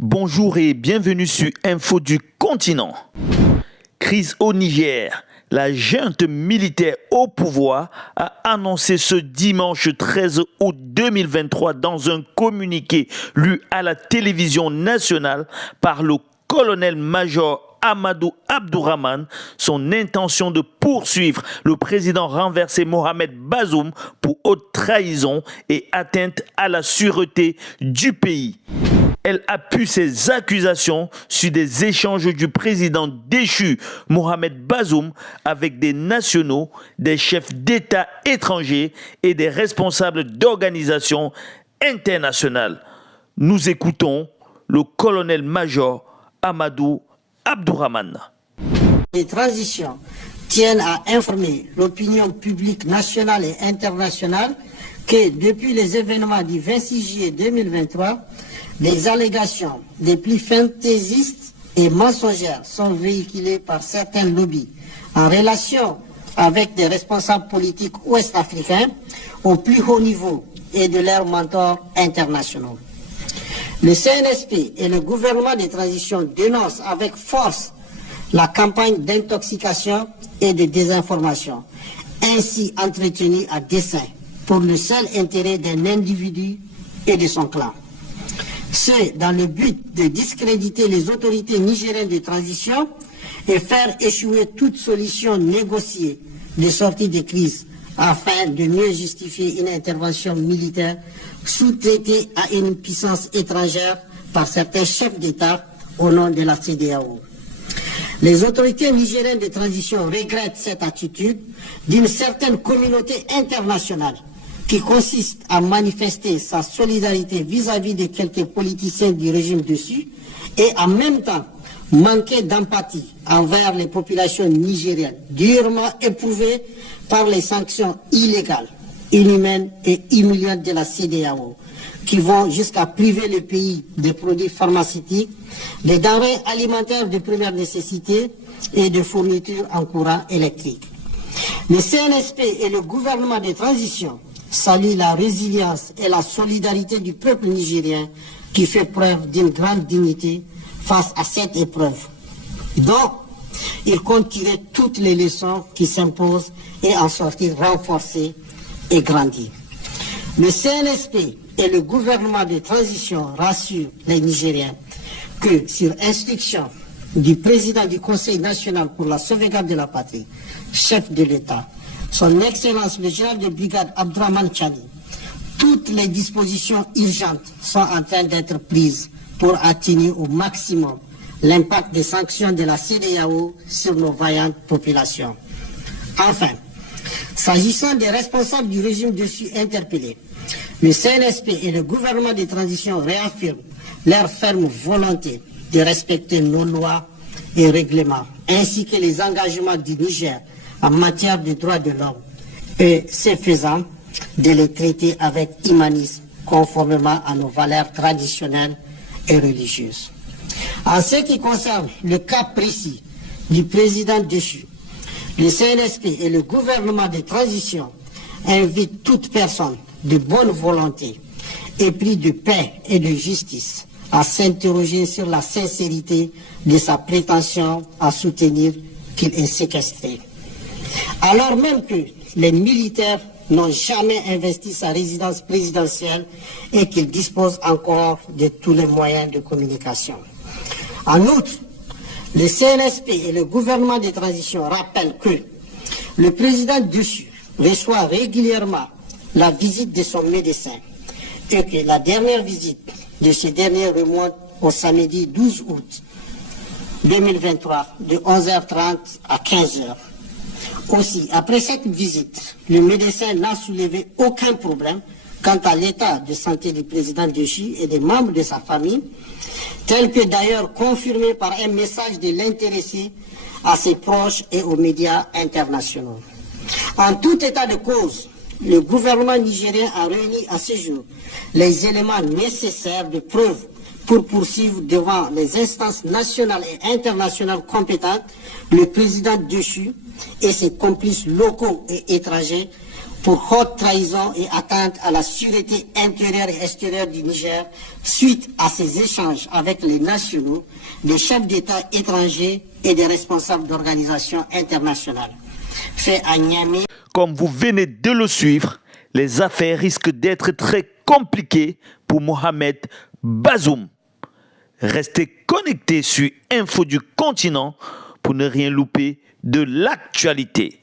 Bonjour et bienvenue sur Info du continent. Crise au Niger. La junte militaire au pouvoir a annoncé ce dimanche 13 août 2023 dans un communiqué lu à la télévision nationale par le colonel-major Amadou Abdourahmane son intention de poursuivre le président renversé Mohamed Bazoum pour haute trahison et atteinte à la sûreté du pays. Elle appuie ses accusations sur des échanges du président déchu Mohamed Bazoum avec des nationaux, des chefs d'État étrangers et des responsables d'organisations internationales. Nous écoutons le colonel-major Amadou Abdourahmane. Les transitions tiennent à informer l'opinion publique nationale et internationale que depuis les événements du 26 juillet 2023, des allégations des plus fantaisistes et mensongères sont véhiculées par certains lobbies en relation avec des responsables politiques ouest-africains au plus haut niveau et de leurs mentors internationaux. Le CNSP et le gouvernement de transition dénoncent avec force la campagne d'intoxication et de désinformation, ainsi entretenue à dessein pour le seul intérêt d'un individu et de son clan. C'est dans le but de discréditer les autorités nigériennes de transition et faire échouer toute solution négociée de sortie de crise afin de mieux justifier une intervention militaire sous-traitée à une puissance étrangère par certains chefs d'État au nom de la CEDEAO. Les autorités nigériennes de transition regrettent cette attitude d'une certaine communauté internationale qui consiste à manifester sa solidarité vis-à-vis de quelques politiciens du régime dessus et en même temps manquer d'empathie envers les populations nigériennes durement éprouvées par les sanctions illégales, inhumaines et humiliantes de la CEDEAO, qui vont jusqu'à priver le pays des produits pharmaceutiques, des denrées alimentaires de première nécessité et de fournitures en courant électrique. Le CNSP et le gouvernement de transition saluent la résilience et la solidarité du peuple nigérien qui fait preuve d'une grande dignité face à cette épreuve. Donc, il compte tirer toutes les leçons qui s'imposent et en sortir renforcé et grandi. Le CNSP et le gouvernement de transition rassurent les Nigériens que, sur instruction du président du Conseil national pour la sauvegarde de la patrie, chef de l'État, son Excellence le général de brigade Abdourahmane Tchani, toutes les dispositions urgentes sont en train d'être prises pour atténuer au maximum l'impact des sanctions de la CEDEAO sur nos vaillantes populations. Enfin, s'agissant des responsables du régime dessus interpellés, le CNSP et le gouvernement de transition réaffirment leur ferme volonté de respecter nos lois et règlements, ainsi que les engagements du Niger en matière de droits de l'homme, et ce faisant, de les traiter avec humanisme, conformément à nos valeurs traditionnelles et religieuses. En ce qui concerne le cas précis du président déchu, le CNSP et le gouvernement de transition invitent toute personne de bonne volonté, épris de paix et de justice, à s'interroger sur la sincérité de sa prétention à soutenir qu'il est séquestré. Alors même que les militaires n'ont jamais investi sa résidence présidentielle et qu'ils disposent encore de tous les moyens de communication. En outre, le CNSP et le gouvernement de transition rappellent que le président déchu reçoit régulièrement la visite de son médecin et que la dernière visite de ce dernier remonte au samedi 12 août 2023 de 11h30 à 15h. Aussi, après cette visite, le médecin n'a soulevé aucun problème quant à l'état de santé du président déchu et des membres de sa famille, tel que d'ailleurs confirmé par un message de l'intéressé à ses proches et aux médias internationaux. En tout état de cause, le gouvernement nigérien a réuni à ce jour les éléments nécessaires de preuve pour poursuivre devant les instances nationales et internationales compétentes le président déchu et ses complices locaux et étrangers pour haute trahison et atteinte à la sûreté intérieure et extérieure du Niger suite à ses échanges avec les nationaux, des chefs d'État étrangers et des responsables d'organisations internationales. Fait à Niamey. Comme vous venez de le suivre, les affaires risquent d'être très compliquées pour Mohamed Bazoum. Restez connectés sur Info du Continent pour ne rien louper de l'actualité.